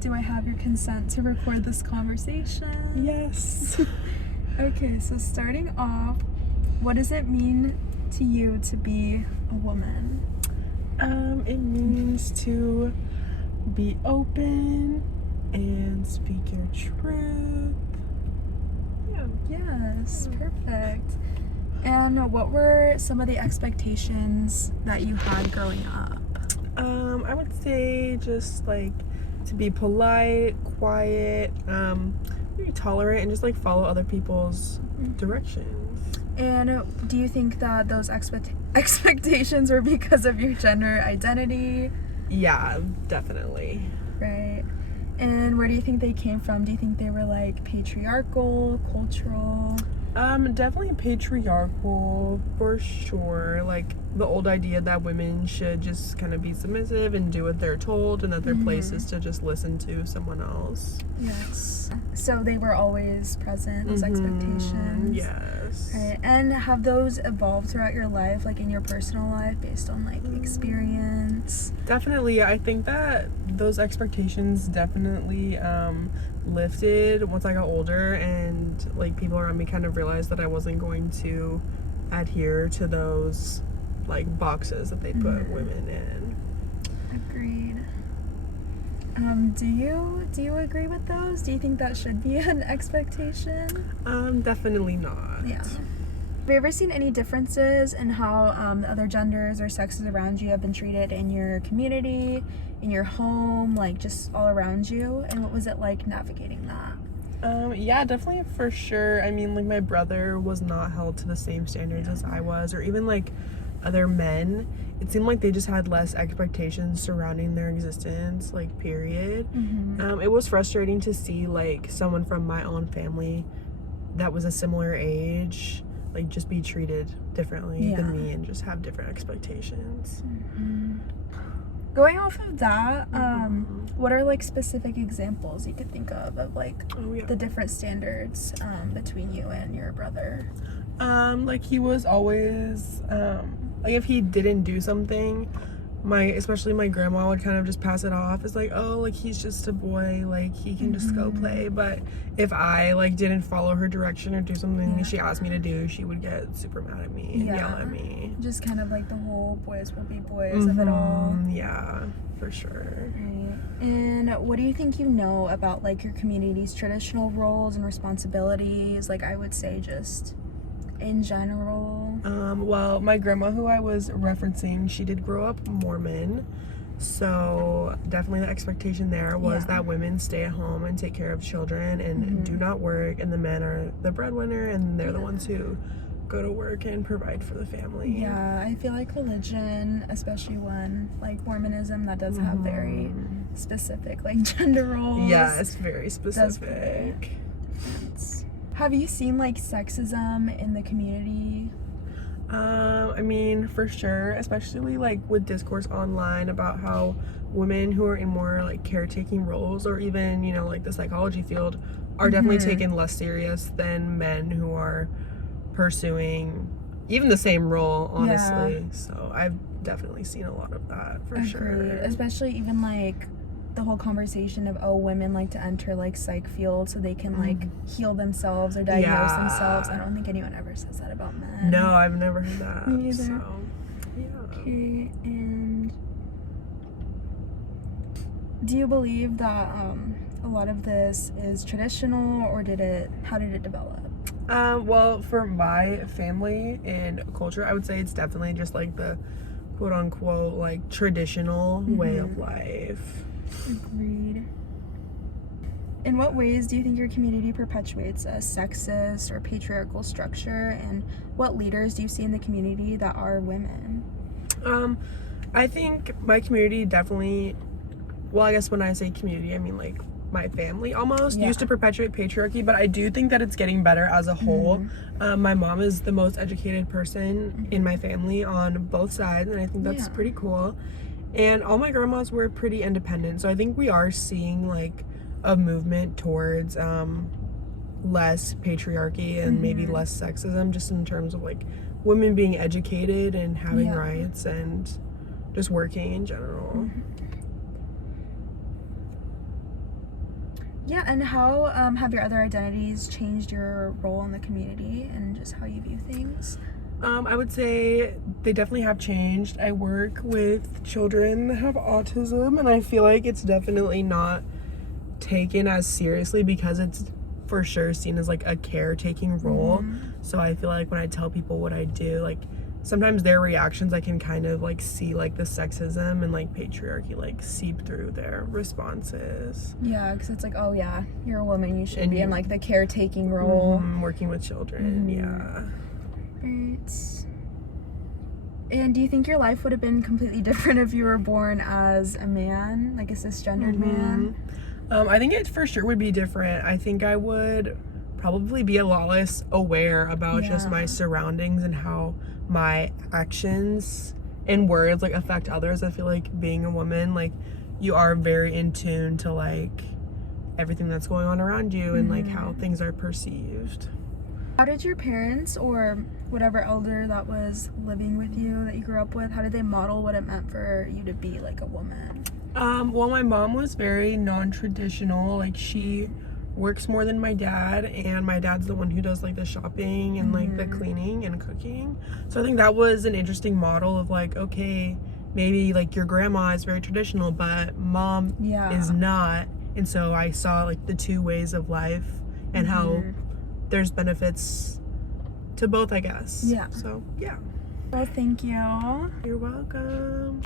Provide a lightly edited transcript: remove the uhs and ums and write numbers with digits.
Do I have your consent to record this conversation? Yes. Okay, so starting off, what does it mean to you to be a woman? It means to be open and speak your truth. Yeah. Yes, perfect. And what were some of the expectations that you had growing up? I would say just like to be polite, quiet, be tolerant, and just like follow other people's directions. And do you think that those expectations were because of your gender identity? Yeah, definitely. Right. And where do you think they came from? Do you think they were like patriarchal, cultural? Definitely patriarchal for sure. Like the old idea that women should just kind of be submissive and do what they're told, and that their place is to just listen to someone else. Yes. So they were always present, those expectations. Yes. Right. And have those evolved throughout your life, like in your personal life, based on like experience? Definitely. I think that those expectations definitely lifted once I got older, and like people around me kind of realized that I wasn't going to adhere to those like boxes that they put women in. Agreed. Do you agree with those? Do you think that should be an expectation? Definitely not. Yeah. Have you ever seen any differences in how the other genders or sexes around you have been treated in your community, in your home, like just all around you? And what was it like navigating that? Yeah, definitely for sure. I mean, like my brother was not held to the same standards as I was, or even like other men. It seemed like they just had less expectations surrounding their existence, like period. It was frustrating to see like someone from my own family that was a similar age like just be treated differently than me and just have different expectations. Going off of that, what are like specific examples you could think of like the different standards between you and your brother? Like he was always like if he didn't do something, especially my grandma would kind of just pass it off as like, oh, like he's just a boy, like he can just go play. But if I like didn't follow her direction or do something she asked me to do, she would get super mad at me and yell at me. Just kind of like the whole boys will be boys of it all. Yeah, for sure. Right. And what do you think you know about like your community's traditional roles and responsibilities? Like I would say just in general. Well, my grandma, who I was referencing, she did grow up Mormon, so definitely the expectation there was that women stay at home and take care of children and do not work, and the men are the breadwinner and they're the ones who go to work and provide for the family. Yeah, I feel like religion, especially one like Mormonism, that does have very specific like gender roles. Yeah, it's very specific. Have you seen like sexism in the community? I mean, for sure, especially like with discourse online about how women who are in more like caretaking roles, or even, you know, like the psychology field, are definitely taken less serious than men who are pursuing even the same role, honestly. So I've definitely seen a lot of that for sure. Especially even like the whole conversation of, oh, women like to enter like psych field so they can like heal themselves or diagnose themselves. I don't think anyone ever says that about men. No, I've never heard that. Me either. So, Okay, and do you believe that a lot of this is traditional, or how did it develop? Well, for my family and culture, I would say it's definitely just like the quote unquote like traditional way of life. Agreed. In what ways do you think your community perpetuates a sexist or patriarchal structure, and what leaders do you see in the community that are women? I think my community definitely, well, I guess when I say community, I mean like my family almost used to perpetuate patriarchy, but I do think that it's getting better as a whole. My mom is the most educated person in my family on both sides, and I think that's pretty cool. And all my grandmas were pretty independent, so I think we are seeing like a movement towards less patriarchy and maybe less sexism, just in terms of like women being educated and having rights and just working in general. Yeah, and how have your other identities changed your role in the community and just how you view things? I would say they definitely have changed. I work with children that have autism, and I feel like it's definitely not taken as seriously because it's for sure seen as like a caretaking role. So I feel like when I tell people what I do, like sometimes their reactions, I can kind of like see like the sexism and like patriarchy like seep through their responses. Yeah, because it's like, oh yeah, you're a woman, you should And be in you- like the caretaking role. Working with children, yeah. Right. And do you think your life would have been completely different if you were born as a man, like a cisgendered man? I think it for sure would be different. I think I would probably be a lot less aware about just my Yeah. surroundings and how my actions and words like affect others. I feel like being a woman, like you are very in tune to like everything that's going on around you and like how things are perceived. How did your parents or whatever elder that was living with you that you grew up with, how did they model what it meant for you to be like a woman? Well, my mom was very non-traditional. Like she works more than my dad, and my dad's the one who does like the shopping and like the cleaning and cooking. So I think that was an interesting model of like, okay, maybe like your grandma is very traditional, but mom Yeah. is not. And so I saw like the two ways of life and how there's benefits to both, I guess. Yeah. So yeah, Well, thank you. you're welcome.